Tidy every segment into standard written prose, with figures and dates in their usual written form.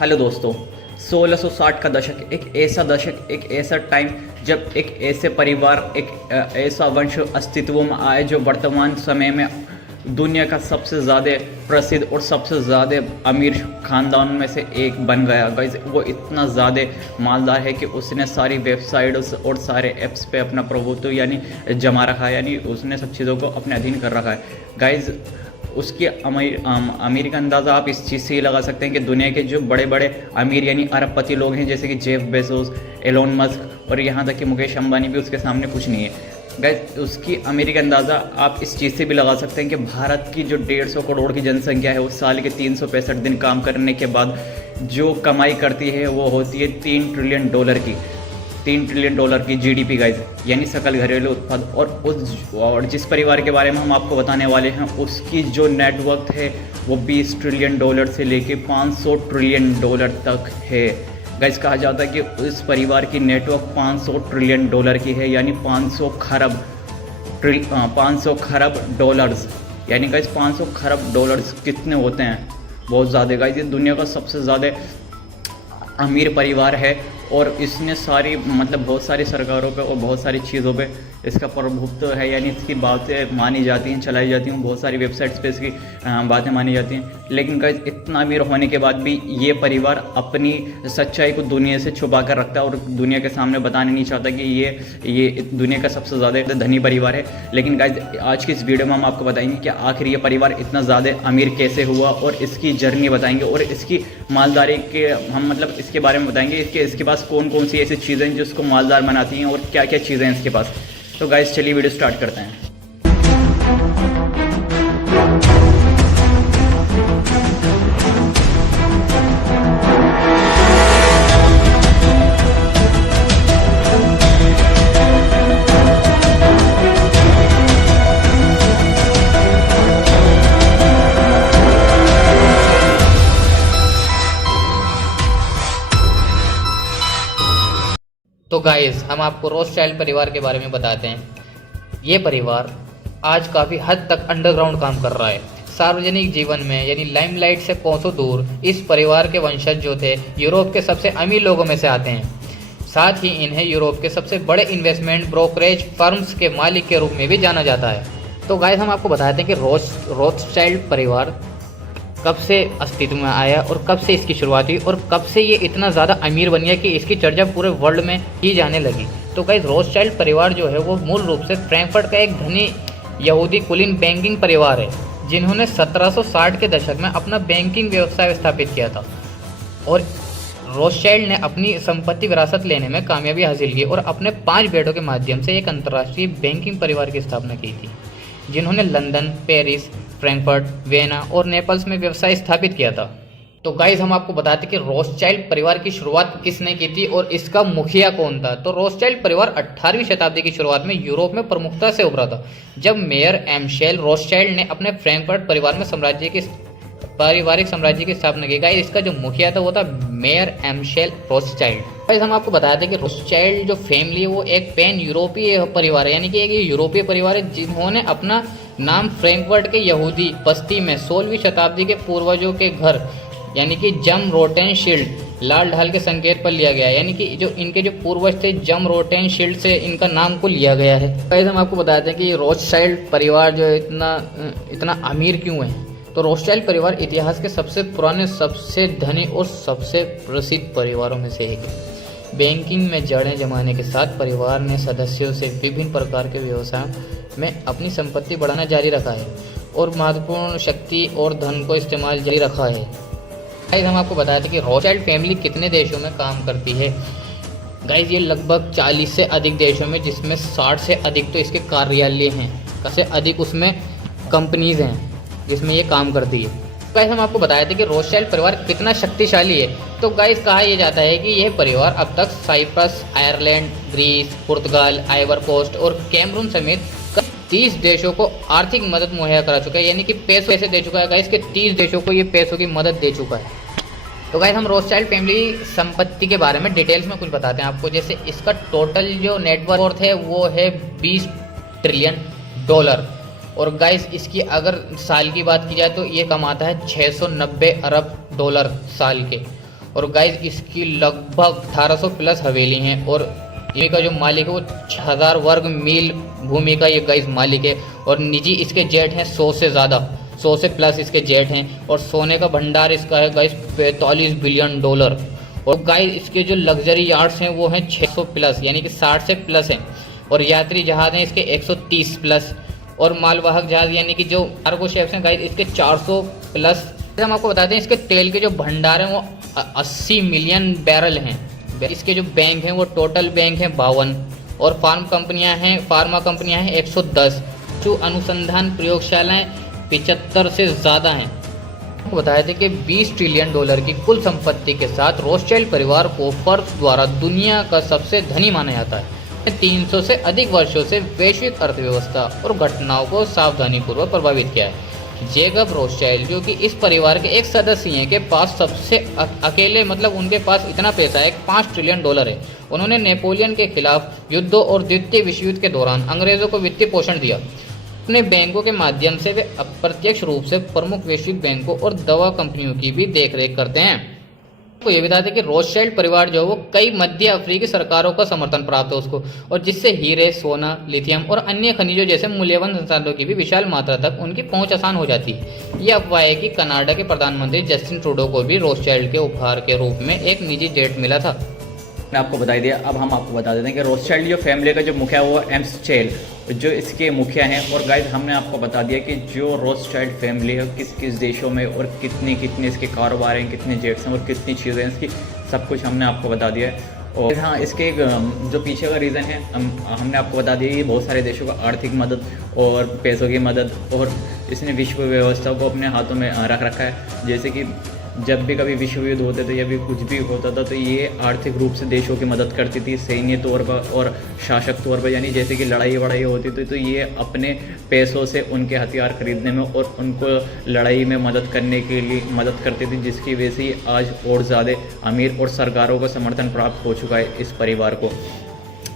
Hello दोस्तों। 1660 का दशक एक ऐसा टाइम जब एक ऐसे परिवार, एक ऐसा वंश अस्तित्व में आए जो वर्तमान समय में दुनिया का सबसे ज़्यादा प्रसिद्ध और सबसे ज़्यादा अमीर ख़ानदान में से एक बन गया। गाइस वो इतना ज़्यादा मालदार है कि उसने सारी वेबसाइट्स और सारे ऐप्स पे अपना प्रभुत्व यानी जमा रखा है, यानी उसने सब चीज़ों को अपने अधीन कर रखा है। गाइस उसकी अमीर का अंदाज़ा आप इस चीज़ से ही लगा सकते हैं कि दुनिया के जो बड़े बड़े अमीर यानी अरबपति लोग हैं, जैसे कि जेफ बेजोस, एलोन मस्क और यहाँ तक कि मुकेश अंबानी भी उसके सामने कुछ नहीं है। गाइस उसकी अमीर का अंदाज़ा आप इस चीज़ से भी लगा सकते हैं कि भारत की जो 150 करोड़ की जनसंख्या है, वो साल के 365 दिन काम करने के बाद जो कमाई करती है वो होती है $3 ट्रिलियन की। $3 ट्रिलियन की जीडीपी गाइस, यानी सकल घरेलू उत्पाद। और जिस परिवार के बारे में हम आपको बताने वाले हैं, उसकी जो नेटवर्थ है वो $20 ट्रिलियन से लेके $500 ट्रिलियन तक है। गाइस कहा जाता है कि इस परिवार की नेटवर्क $500 ट्रिलियन की है, यानी 500 खरब डॉलर्स। यानी गाइस 500 खरब डॉलर्स कितने होते हैं? बहुत ज़्यादा। गाइस ये दुनिया का सबसे ज़्यादा अमीर परिवार है और इसने बहुत सारी सरकारों पे और बहुत सारी चीज़ों पे इसका प्रभुत्व है, यानी इसकी बातें मानी जाती हैं, चलाई जाती हैं, बहुत सारी वेबसाइट्स पे इसकी बातें मानी जाती हैं। लेकिन गाइस इतना अमीर होने के बाद भी ये परिवार अपनी सच्चाई को दुनिया से छुपा कर रखता है और दुनिया के सामने बताने नहीं चाहता कि ये दुनिया का सबसे ज़्यादा धनी परिवार है। लेकिन गाइस आज की इस वीडियो में हम आपको बताएंगे कि आखिर ये परिवार इतना ज़्यादा अमीर कैसे हुआ और इसकी जर्नी बताएंगे और इसकी मालदारी के हम इसके बारे में बताएंगे कि इसके पास कौन कौन सी ऐसी चीज़ें हैं जो इसको मालदार बनाती हैं और क्या क्या चीज़ें हैं इसके पास। तो गाइस चलिए वीडियो स्टार्ट करते हैं। तो गाइस हम आपको रोथशाइल्ड परिवार के बारे में बताते हैं। ये परिवार आज काफ़ी हद तक अंडरग्राउंड काम कर रहा है। सार्वजनिक जीवन में यानी लाइमलाइट से कोसों दूर इस परिवार के वंशज जो थे यूरोप के सबसे अमीर लोगों में से आते हैं। साथ ही इन्हें यूरोप के सबसे बड़े इन्वेस्टमेंट ब्रोकरेज फर्म्स के मालिक के रूप में भी जाना जाता है। तो गाइस हम आपको बताते हैं कि रोथशाइल्ड परिवार कब से अस्तित्व में आया और कब से इसकी शुरुआत हुई और कब से ये इतना ज़्यादा अमीर बन गया कि इसकी चर्चा पूरे वर्ल्ड में की जाने लगी। तो गाइस रोथशाइल्ड परिवार जो है वो मूल रूप से फ्रैंकफर्ट का एक धनी यहूदी कुलीन बैंकिंग परिवार है, जिन्होंने 1760 के दशक में अपना बैंकिंग व्यवसाय स्थापित किया था। और रोथशाइल्ड ने अपनी संपत्ति विरासत लेने में कामयाबी हासिल की और अपने 5 बेटों के माध्यम से एक अंतर्राष्ट्रीय बैंकिंग परिवार की स्थापना की थी, जिन्होंने लंदन, पेरिस, फ्रैंकफर्ट, वियना और नेपल्स में व्यवसाय स्थापित किया था। तो गाइस हम आपको बताते कि रोथशाइल्ड परिवार की शुरुआत किसने की थी और इसका मुखिया कौन था। तो रोथशाइल्ड परिवार 18वीं शताब्दी की शुरुआत में यूरोप में प्रमुखता से उभरा था, जब मेयर एम्शेल रोथशाइल्ड ने अपने फ्रैंकफर्ट परिवार में पारिवारिक साम्राज्य की स्थापना की। गाइस इसका जो मुखिया था वो था मेयर एम्शेल रोथशाइल्ड। गाइस हम आपको बताते हैं कि रोथशाइल्ड जो फैमिली है वो एक पैन यूरोपीय परिवार है, यानी कि एक यूरोपीय परिवार है जिन्होंने अपना नाम फ्रैंकफर्ट के यहूदी बस्ती में 16वीं शताब्दी के पूर्वजों के घर यानी कि जम रोटेनशील्ड लाल ढाल के संकेत पर लिया गया है, यानी कि जो इनके जो पूर्वज थे जम रोटेनशील्ड से इनका नाम को लिया गया है। गाइस हम आपको बताते हैं कि रोथशाइल्ड परिवार जो इतना अमीर क्यों है। तो रोथशाइल्ड परिवार इतिहास के सबसे पुराने, सबसे धनी और सबसे प्रसिद्ध परिवारों में से एक है। बैंकिंग में जड़ें जमाने के साथ परिवार ने सदस्यों से विभिन्न प्रकार के व्यवसायों में अपनी संपत्ति बढ़ाना जारी रखा है और महत्वपूर्ण शक्ति और धन को इस्तेमाल जारी रखा है। गाइस हम आपको बताते हैं कि रोथशाइल्ड फैमिली कितने देशों में काम करती है। गाइस ये लगभग 40 से अधिक देशों में, जिसमें 60 से अधिक तो इसके कार्यालय हैं, सबसे अधिक उसमें कंपनीज हैं जिसमें ये काम करती है। गाइस हम आपको बताए थे कि रोथशाइल्ड परिवार कितना शक्तिशाली है। तो गाइस कहा यह जाता है कि यह परिवार अब तक साइप्रस, आयरलैंड, ग्रीस, पुर्तगाल, आइवर कोस्ट और कैमरून समेत 30 देशों को आर्थिक मदद मुहैया करा चुका है, यानी कि पैसे दे चुका है। गाइस के 30 देशों को ये पैसों की मदद दे चुका है। तो गाइस हम रोथशाइल्ड फैमिली संपत्ति के बारे में डिटेल्स में कुछ बताते हैं आपको। जैसे इसका टोटल जो नेटवर्थ है वो है $20 ट्रिलियन। और गाइस इसकी अगर साल की बात की जाए तो ये कमाता है $690 अरब साल के। और गाइज इसकी लगभग 1800 प्लस हवेली हैं और ये का जो मालिक है वो 6000 वर्ग मील भूमि का ये गाइज मालिक है। और निजी इसके जेट हैं 100 से ज़्यादा, 100 से प्लस इसके जेट हैं। और सोने का भंडार इसका है गाइज $45 बिलियन। और गाइज इसके जो लग्जरी यार्ड्स हैं वो हैं 600 प्लस, यानी कि 60 से प्लस हैं। और यात्री जहाज हैं इसके 130 प्लस। और मालवाहक जहाज यानी कि जो कार्गो शिप्स हैं गाइज इसके 400 प्लस। हम आपको बताते हैं इसके तेल के जो भंडार हैं वो 80 मिलियन बैरल हैं। इसके जो बैंक हैं वो टोटल बैंक हैं 52। और फार्मा कंपनियां हैं 110। जो अनुसंधान प्रयोगशालाएं 75 से ज़्यादा हैं। आपको बताया था कि $20 ट्रिलियन की कुल संपत्ति के साथ रोथस्चाइल्ड परिवार को फोर्ब्स द्वारा दुनिया का सबसे धनी माना जाता है। 300 से अधिक वर्षों से वैश्विक अर्थव्यवस्था और घटनाओं को सावधानीपूर्वक प्रभावित किया है। जेकब रोथस्चाइल्ड जो कि इस परिवार के एक सदस्य हैं के पास सबसे अकेले मतलब उनके पास इतना पैसा है $5 ट्रिलियन है। उन्होंने नेपोलियन के खिलाफ युद्धों और द्वितीय विश्व युद्ध के दौरान अंग्रेजों को वित्तीय पोषण दिया। अपने बैंकों के माध्यम से वे अप्रत्यक्ष रूप से प्रमुख वैश्विक बैंकों और दवा कंपनियों की भी देखरेख करते हैं। तो ये बताते हैं कि रोथस्चाइल्ड परिवार जो है वो कई मध्य अफ्रीकी सरकारों का समर्थन प्राप्त है उसको, और जिससे हीरे, सोना, लिथियम और अन्य खनिजों जैसे मूल्यवान संसाधनों की भी विशाल मात्रा तक उनकी पहुंच आसान हो जाती है। ये अफवाह है कि कनाडा के प्रधानमंत्री जस्टिन ट्रूडो को भी रोथस्चाइल्ड के उपहार के रूप में एक निजी जेट मिला था। मैं आपको बता दिया। अब हम आपको बता देते हैं कि रोथस्चाइल्ड जो फैमिली का जो मुखिया वो एम्स्चेल जो इसके मुखिया हैं। और गाइस हमने आपको बता दिया कि जो रोथस्चाइल्ड फैमिली है किस किस देशों में और कितने इसके कारोबार हैं, कितने जेट्स हैं और कितनी चीज़ें हैं इसकी, सब कुछ हमने आपको बता दिया है। और हाँ, इसके जो पीछे का रीज़न है हमने आपको बता दिया कि बहुत सारे देशों का आर्थिक मदद और पैसों की मदद, और इसने विश्व व्यवस्था को अपने हाथों में रख रखा है। जैसे कि जब भी कभी विश्व युद्ध होते थे या भी कुछ भी होता था तो ये आर्थिक रूप से देशों की मदद करती थी सैन्य तौर पर और शासक तौर पर, यानी जैसे कि लड़ाई वड़ाई होती थी तो ये अपने पैसों से उनके हथियार खरीदने में और उनको लड़ाई में मदद करने के लिए मदद करती थी, जिसकी वजह से आज और ज़्यादा अमीर और सरकारों का समर्थन प्राप्त हो चुका है इस परिवार को।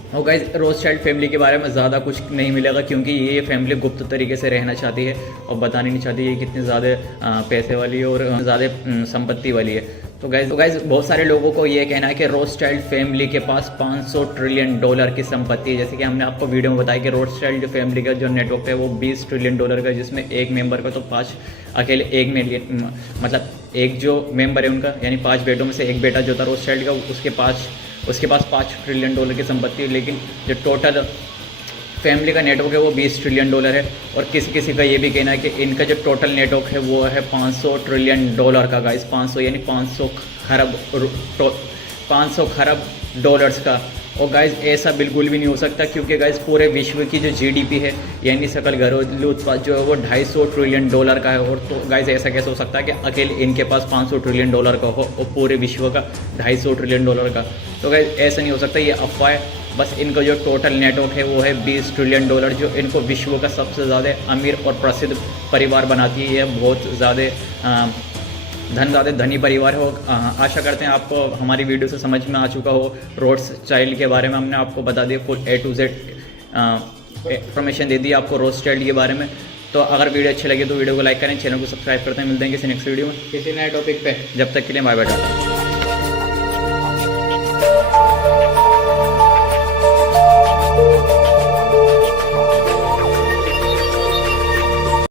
और गाइस रोथस्चाइल्ड फैमिली के बारे में ज़्यादा कुछ नहीं मिलेगा क्योंकि ये फैमिली गुप्त तरीके से रहना चाहती है और बतानी नहीं चाहती है कितनी ज़्यादा पैसे वाली है और ज़्यादा संपत्ति वाली है। तो गाइस बहुत सारे लोगों को ये कहना है कि रोथस्चाइल्ड फैमिली के पास $500 ट्रिलियन की संपत्ति है। जैसे कि हमने आपको वीडियो में बताया कि रोथस्चाइल्ड जो फैमिली का जो नेटवर्क है वो $20 ट्रिलियन का, जिसमें एक मेंबर का तो 5 अकेले 1 मिलियन मतलब एक जो मेंबर है उनका यानी 5 बेटों में से एक बेटा जो था रोथस्चाइल्ड का उसके पास $5 ट्रिलियन की संपत्ति है। लेकिन जो टोटल फैमिली का नेटवर्क है वो $20 ट्रिलियन है। और किसी का ये भी कहना है कि इनका जो टोटल नेटवर्क है वो है $500 ट्रिलियन का। गाइस 500 यानी 500 खरब डॉलर्स का। और गाइस ऐसा बिल्कुल भी नहीं हो सकता क्योंकि गाइस पूरे विश्व की जो GDP है यानी सकल घरेलू उत्पाद जो है वो $250 ट्रिलियन का है। और तो गाइस ऐसा कैसे हो सकता है कि अकेले इनके पास $500 ट्रिलियन का हो और पूरे विश्व का $250 ट्रिलियन का। तो गाइस ऐसा नहीं हो सकता, ये अफवाह है। बस इनका जो टोटल नेटवर्क है वो है $20 ट्रिलियन, जो इनको विश्व का सबसे ज़्यादा अमीर और प्रसिद्ध परिवार बनाती है। यह बहुत ज़्यादा धनी परिवार हो। आशा करते हैं आपको हमारी वीडियो से समझ में आ चुका हो। रोथस्चाइल्ड के बारे में हमने आपको बता दिया, full A to Z information दे दी आपको रोथस्चाइल्ड के बारे में। तो अगर वीडियो अच्छी लगी तो वीडियो को लाइक करें, चैनल को सब्सक्राइब करते हैं। मिलते हैं किसी नेक्स्ट वीडियो में किसी नए टॉपिक पे। जब तक के लिए बाय बाय।